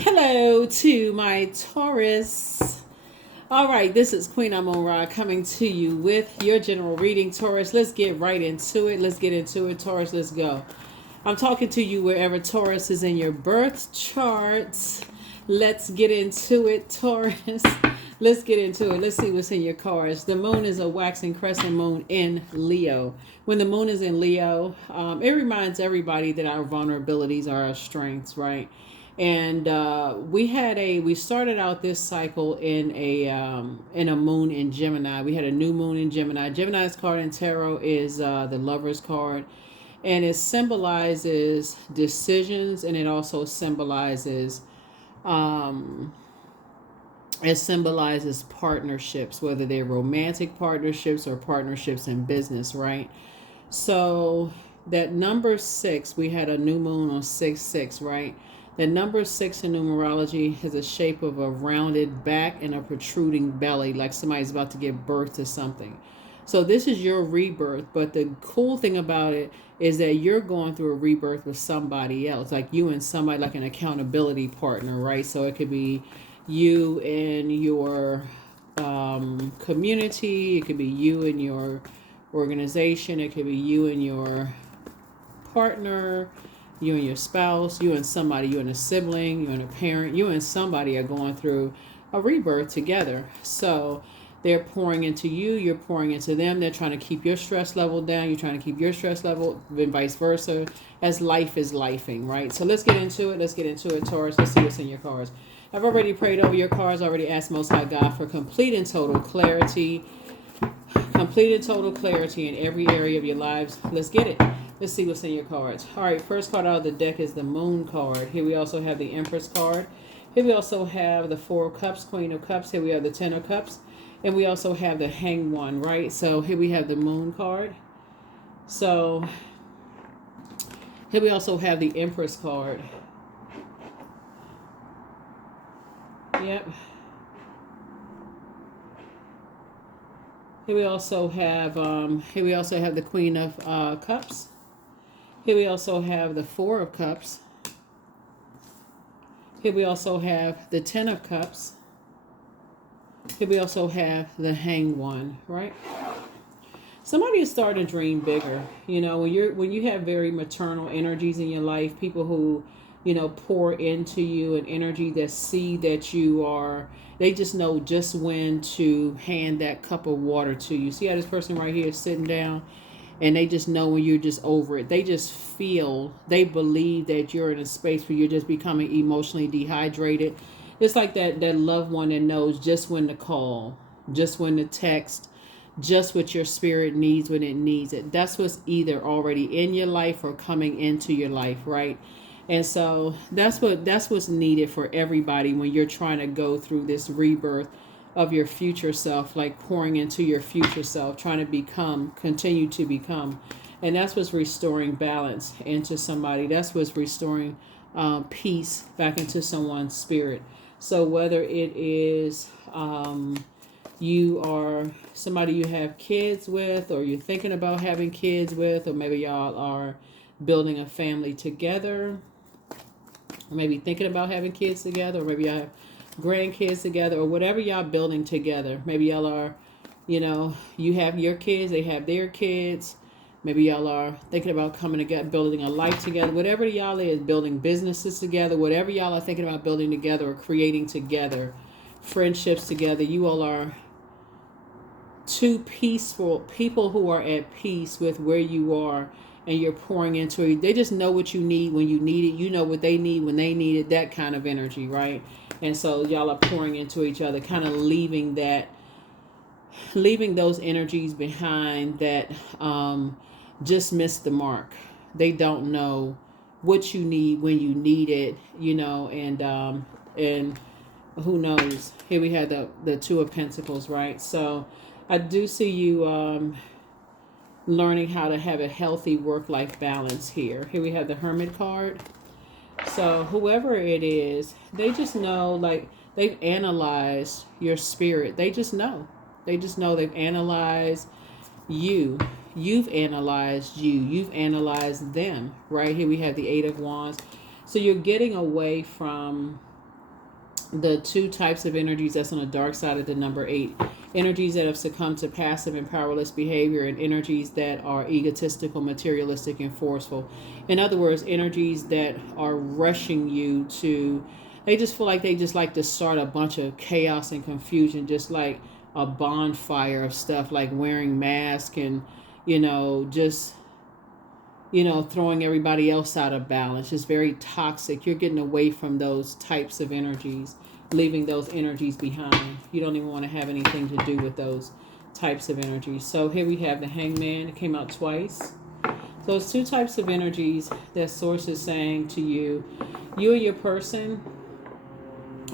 Hello to my Taurus. All right, this is Queen Amun Ra coming to you with your general reading, Taurus. Let's get right into it. Let's get into it, Taurus. Let's go. I'm talking to you wherever Taurus is in your birth charts. Let's get into it, Taurus. Let's get into it. Let's see what's in your cards. The moon is a waxing crescent moon in Leo. When the moon is in Leo, it reminds everybody that our vulnerabilities are our strengths, right? And we started out this cycle in a moon in Gemini. We had a new moon in Gemini. Gemini's card in tarot is the Lover's card, and it symbolizes decisions, and it also um, symbolizes partnerships, whether they're romantic partnerships or partnerships in business, right? So that number 6, we had a new moon on 6-6, right? The number 6 in numerology has a shape of a rounded back and a protruding belly, like somebody's about to give birth to something. So this is your rebirth, but the cool thing about it is that you're going through a rebirth with somebody else, like you and somebody, like an accountability partner, right? So it could be you and your community, it could be you and your organization, it could be you and your partner, you and your spouse, you and somebody, you and a sibling, you and a parent, you and somebody are going through a rebirth together. So they're pouring into you, you're pouring into them. They're trying to keep your stress level down, you're trying to keep your stress level, and vice versa, as life is lifing, right? So let's get into it. Let's get into it, Taurus. Let's see what's in your cards. I've already prayed over your cards, already asked Most High God for complete and total clarity. Complete and total clarity in every area of your lives. Let's get it. Let's see what's in your cards. All right, first card out of the deck is the Moon card. Here we also have the Empress card. Here we also have the Four of Cups, Queen of Cups. Here we have the Ten of Cups. And we also have the Hanged One, right? So here we have the Moon card. So here we also have the Empress card. Yep. Here we also have the Queen of Cups. Here we also have the Four of Cups. Here we also have the Ten of Cups. Here we also have the Hanged One, right? Somebody is starting to dream bigger. You know, when you have very maternal energies in your life, people who, pour into you an energy that see that you are, they just know just when to hand that cup of water to you. See how this person right here is sitting down, and they just know when you're just over it. They just feel, they believe that you're in a space where you're just becoming emotionally dehydrated. It's like that loved one that knows just when to call, just when to text, just what your spirit needs when it needs it. That's what's either already in your life or coming into your life, right? And so that's what's needed for everybody when you're trying to go through this rebirth of your future self, like pouring into your future self, trying to continue to become. And that's what's restoring balance into somebody. That's what's restoring peace back into someone's spirit. So whether it is you are somebody you have kids with, or you're thinking about having kids with, or maybe y'all are building a family together, or maybe thinking about having kids together, or maybe y'all have grandkids together, or whatever y'all building together. Maybe y'all are, you have your kids, they have their kids. Maybe y'all are thinking about coming together, building a life together. Whatever y'all is, building businesses together. Whatever y'all are thinking about building together or creating together, friendships together. You all are two peaceful people who are at peace with where you are, and you're pouring into it. They just know what you need when you need it. You know what they need when they need it. That kind of energy, right? And so y'all are pouring into each other, kind of leaving those energies behind that just missed the mark. They don't know what you need when you need it, and who knows. Here we have the Two of Pentacles, right? So I do see you learning how to have a healthy work-life balance here. Here we have the Hermit card. So whoever it is, they just know, like, they've analyzed your spirit. They just know. They've analyzed you. You've analyzed you. You've analyzed them, right? Here we have the Eight of Wands. So you're getting away from the two types of energies that's on the dark side of the number 8. Energies that have succumbed to passive and powerless behavior, and energies that are egotistical, materialistic, and forceful. In other words, energies that are rushing you to, they just feel like they just like to start a bunch of chaos and confusion, just like a bonfire of stuff, like wearing masks and, just, throwing everybody else out of balance. It's very toxic. You're getting away from those types of energies, leaving those energies behind. You don't even want to have anything to do with those types of energies. So here we have the Hangman. It came out twice. So it's two types of energies that Source is saying to you. You and your person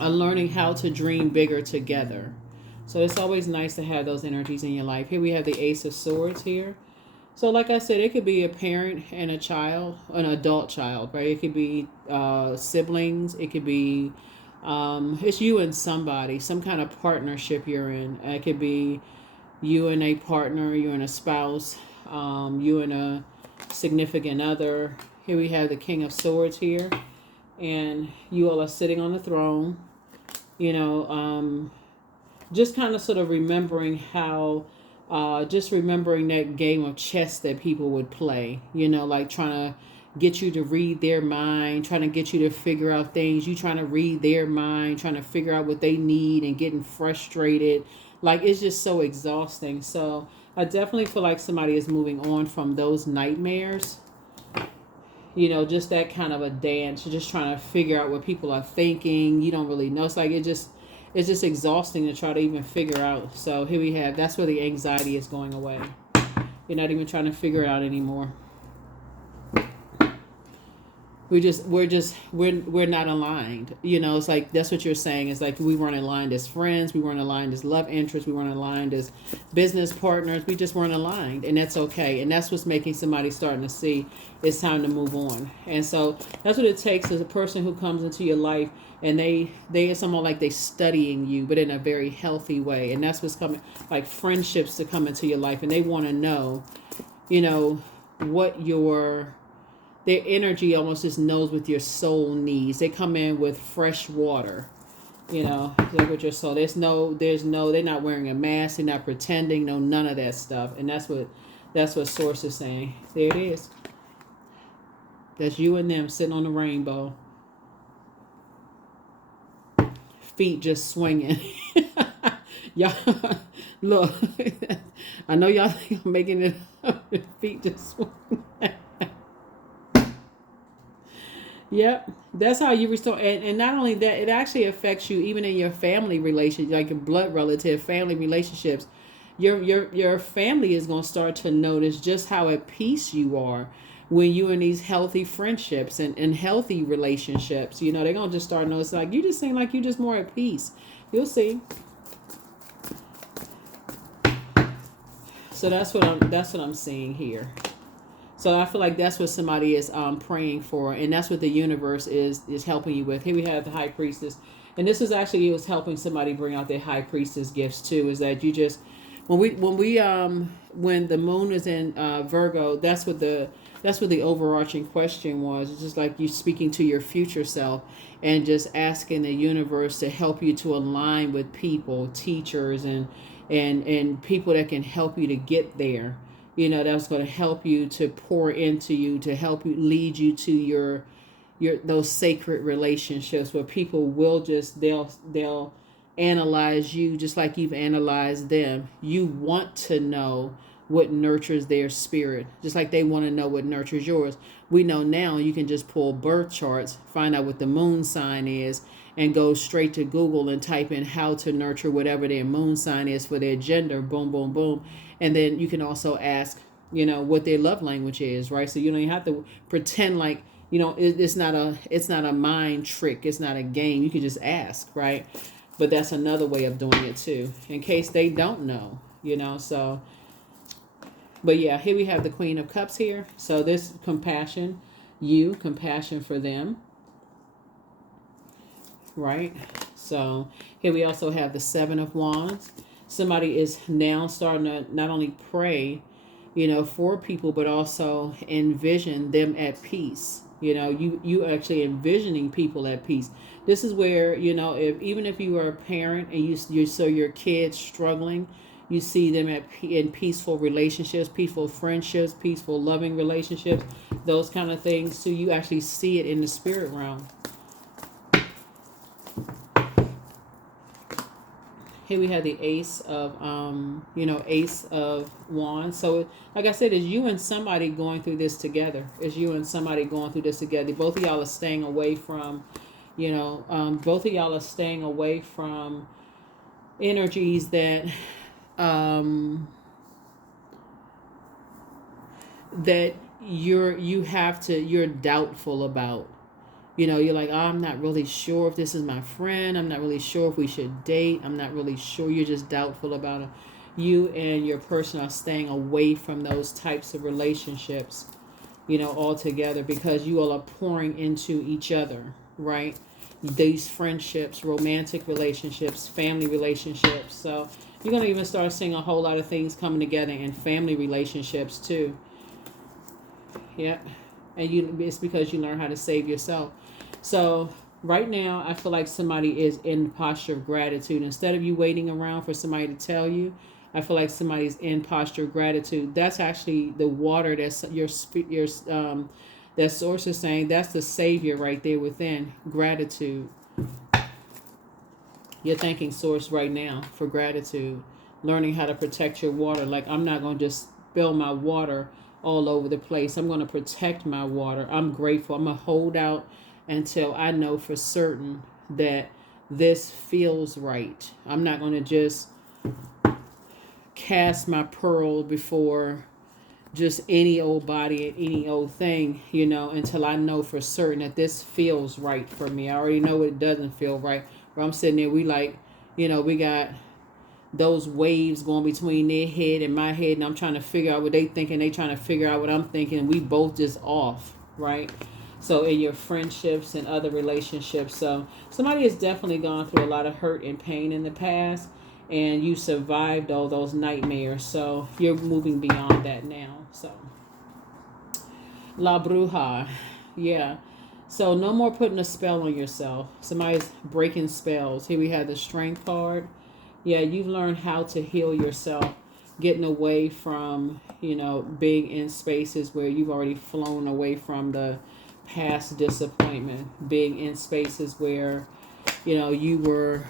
are learning how to dream bigger together. So it's always nice to have those energies in your life. Here we have the Ace of Swords here. So like I said, it could be a parent and a child, an adult child, right? It could be siblings. It could be, it's you and somebody, some kind of partnership you're in. It could be you and a partner, you and a spouse, you and a significant other. Here we have the King of Swords here. And you all are sitting on the throne, just kind of sort of remembering how, just remembering that game of chess that people would play, like trying to get you to read their mind, trying to get you to figure out things. You trying to read their mind, trying to figure out what they need and getting frustrated. Like, it's just so exhausting. So I definitely feel like somebody is moving on from those nightmares. Just that kind of a dance. You're just trying to figure out what people are thinking. You don't really know. It's like it's just exhausting to try to even figure out. So here we have, that's where the anxiety is going away. You're not even trying to figure it out anymore. We're not aligned. It's like, that's what you're saying. It's like we weren't aligned as friends. We weren't aligned as love interests. We weren't aligned as business partners. We just weren't aligned. And that's okay. And that's what's making somebody starting to see it's time to move on. And so that's what it takes, is a person who comes into your life and they it's almost like they studying you, but in a very healthy way. And that's what's coming, like friendships to come into your life. And they want to know, what their energy almost just knows what your soul needs. They come in with fresh water, like with your soul. They're not wearing a mask. They're not pretending. No, none of that stuff. And that's what Source is saying. There it is. That's you and them sitting on the rainbow. Feet just swinging. Y'all, look, I know y'all think I'm making it up. Feet just swinging. Yep, that's how you restore. And not only that, it actually affects you even in your family relationship, like your blood relative, family relationships. Your family is going to start to notice just how at peace you are when you're in these healthy friendships and healthy relationships. They're going to just start noticing, like, you just seem like you just more at peace. You'll see. So that's what I'm seeing here. So I feel like that's what somebody is praying for, and that's what the universe is helping you with. Here we have the High Priestess, and this is actually, it was helping somebody bring out their High Priestess gifts too. Is that you just when the moon is in Virgo, that's what the overarching question was. It's just like you speaking to your future self and just asking the universe to help you to align with people, teachers, and people that can help you to get there. That's going to help you, to pour into you, to help you, lead you to your those sacred relationships where people will just, they'll analyze you just like you've analyzed them. You want to know what nurtures their spirit, just like they want to know what nurtures yours. We know now you can just pull birth charts, find out what the moon sign is, and go straight to Google and type in how to nurture whatever their moon sign is for their gender. Boom, boom, boom. And then you can also ask, what their love language is, right? So you don't even have to pretend like, it's not a mind trick. It's not a game. You can just ask, right? But that's another way of doing it too, in case they don't know, so. But yeah, here we have the Queen of Cups here. So this compassion for them, right? So here we also have the Seven of Wands. Somebody is now starting to not only pray, for people, but also envision them at peace, You actually envisioning people at peace. This is where, if even if you are a parent and you so your kids struggling, you see them in peaceful relationships, peaceful friendships, peaceful loving relationships, those kind of things. So you actually see it in the spirit realm. Here we have the Ace of Ace of Wands. So like I said, it's you and somebody going through this together. It's you and somebody going through this together. Both of y'all are staying away from, both of y'all are staying away from energies that that you're doubtful about. You're like, oh, I'm not really sure if this is my friend. I'm not really sure if we should date. I'm not really sure. You're just doubtful about it. You and your person are staying away from those types of relationships, altogether, because you all are pouring into each other, right? These friendships, romantic relationships, family relationships. So you're going to even start seeing a whole lot of things coming together in family relationships too. Yeah. And it's because you learn how to save yourself. So right now, I feel like somebody is in posture of gratitude. Instead of you waiting around for somebody to tell you, I feel like somebody's in posture of gratitude. That's actually the water that's that source is saying. That's the savior right there within. Gratitude. You're thanking source right now for gratitude. Learning how to protect your water. Like, I'm not going to just spill my water all over the place. I'm going to protect my water. I'm grateful. I'm going to hold out until I know for certain that this feels right. I'm not going to just cast my pearl before just any old body and any old thing, until I know for certain that this feels right for me. I already know it doesn't feel right. Where I'm sitting there, we got those waves going between their head and my head, and I'm trying to figure out what they thinking. They trying to figure out what I'm thinking, and we both just off, right? So in your friendships and other relationships, so somebody has definitely gone through a lot of hurt and pain in the past, and you survived all those nightmares. So you're moving beyond that now. So La Bruja, yeah. So no more putting a spell on yourself. Somebody's breaking spells. Here we have the Strength card. Yeah, you've learned how to heal yourself, getting away from, being in spaces where you've already flown away from the past disappointment, being in spaces where, you were,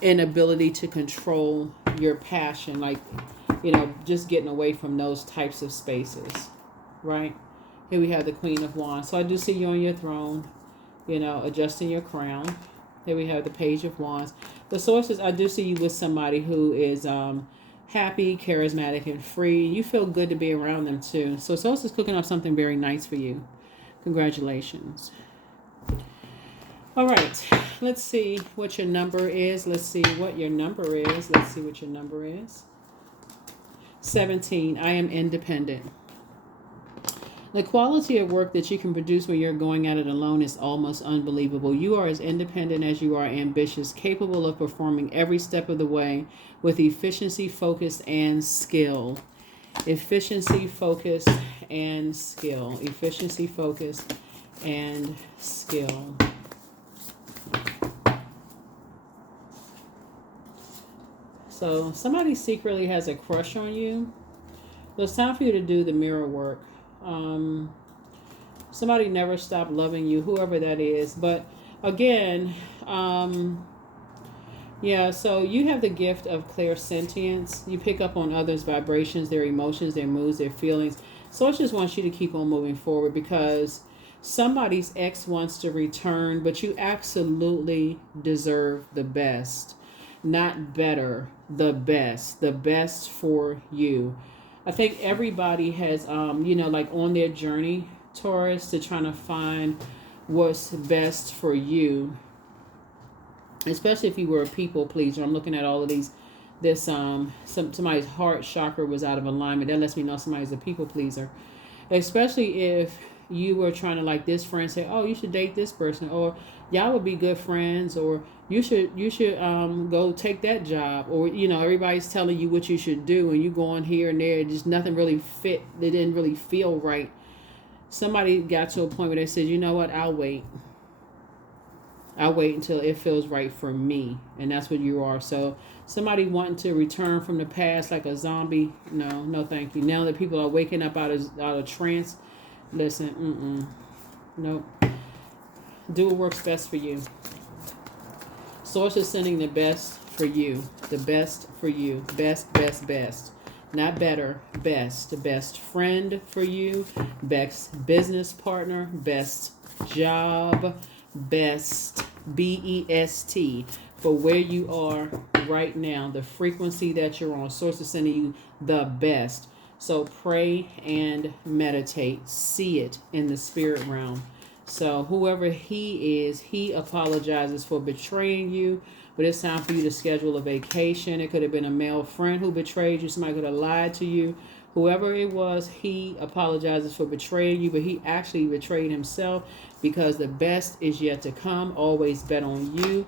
inability to control your passion, like, just getting away from those types of spaces, right? Here we have the Queen of Wands. So I do see you on your throne, adjusting your crown. Here we have the Page of Wands. The sources, I do see you with somebody who is happy, charismatic, and free. You feel good to be around them too. So source is cooking up something very nice for you. Congratulations. All right, let's see what your number is. Let's see what your number is. 17. I am independent. The quality of work that you can produce when you're going at it alone is almost unbelievable. You are as independent as you are ambitious, capable of performing every step of the way with efficiency, focus, and skill. Efficiency, focus, and skill. Efficiency, focus, and skill. So somebody secretly has a crush on you. So it's time for you to do the mirror work. Somebody never stopped loving you, whoever that is. But again, so you have the gift of clairsentience. You pick up on others' vibrations, their emotions, their moods, their feelings. So I just want you to keep on moving forward, because somebody's ex wants to return, but you absolutely deserve the best. Not better, the best for you. I think everybody has, like on their journey, Taurus, to trying to find what's best for you. Especially if you were a people pleaser. I'm looking at all of these. Somebody's heart chakra was out of alignment. That lets me know somebody's a people pleaser. Especially if, you were trying to, like, this friend say, oh, you should date this person, or y'all would be good friends, or you should go take that job, or everybody's telling you what you should do, and you going here and there, just nothing really fit. They didn't really feel right. Somebody got to a point where they said, you know what, I'll wait until it feels right for me. And that's what you are. So somebody wanting to return from the past like a zombie, no thank you. Now that people are waking up out of trance, listen, nope. Do what works best for you. Source is sending the best for you. The best for you. Best. Not better, best. The best friend for you. Best business partner. Best job. Best, BEST, for where you are right now. The frequency that you're on. Source is sending you the best. So pray and meditate. See it in the spirit realm. So whoever he is, he apologizes for betraying you. But it's time for you to schedule a vacation. It could have been a male friend who betrayed you. Somebody could have lied to you. Whoever it was, he apologizes for betraying you. But he actually betrayed himself, because the best is yet to come. Always bet on you.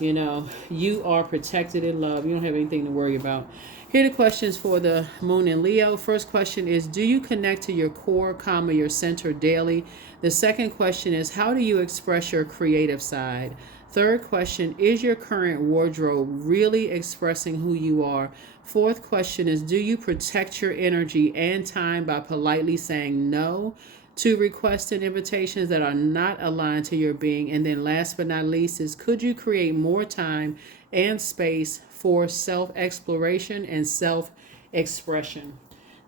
You are protected in love. You don't have anything to worry about. Here are the questions for the Moon in Leo. First question is, do you connect to your core, your center daily? The second question is, how do you express your creative side? Third question, is your current wardrobe really expressing who you are? Fourth question is, do you protect your energy and time by politely saying no to requests and invitations that are not aligned to your being? And then last but not least is, could you create more time and space for self-exploration and self-expression?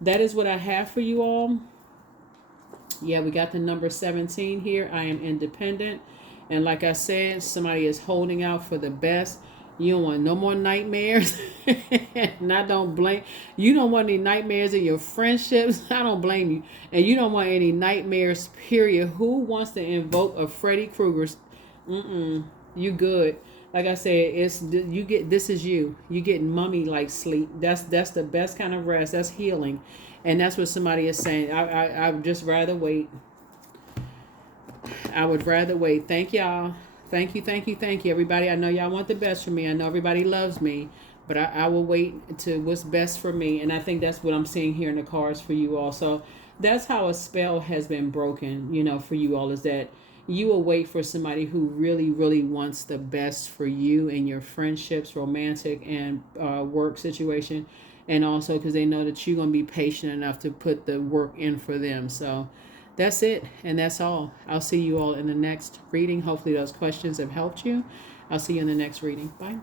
That is what I have for you all. Yeah, we got the number 17 here. I am independent. And like I said, somebody is holding out for the best. You don't want no more nightmares. And I don't blame you. Don't want any nightmares in your friendships. I don't blame you. And you don't want any nightmares, period. Who wants to invoke a Freddy Krueger's? You good. Like I said, this is you. You getting mummy like sleep. That's the best kind of rest. That's healing. And that's what somebody is saying. I would just rather wait. I would rather wait. Thank y'all. Thank you, everybody. I know y'all want the best for me. I know everybody loves me, but I will wait to what's best for me. And I think that's what I'm seeing here in the cards for you all. So that's how a spell has been broken, for you all, is that you will wait for somebody who really, really wants the best for you in your friendships, romantic and work situation. And also because they know that you're going to be patient enough to put the work in for them. So that's it. And that's all. I'll see you all in the next reading. Hopefully those questions have helped you. I'll see you in the next reading. Bye.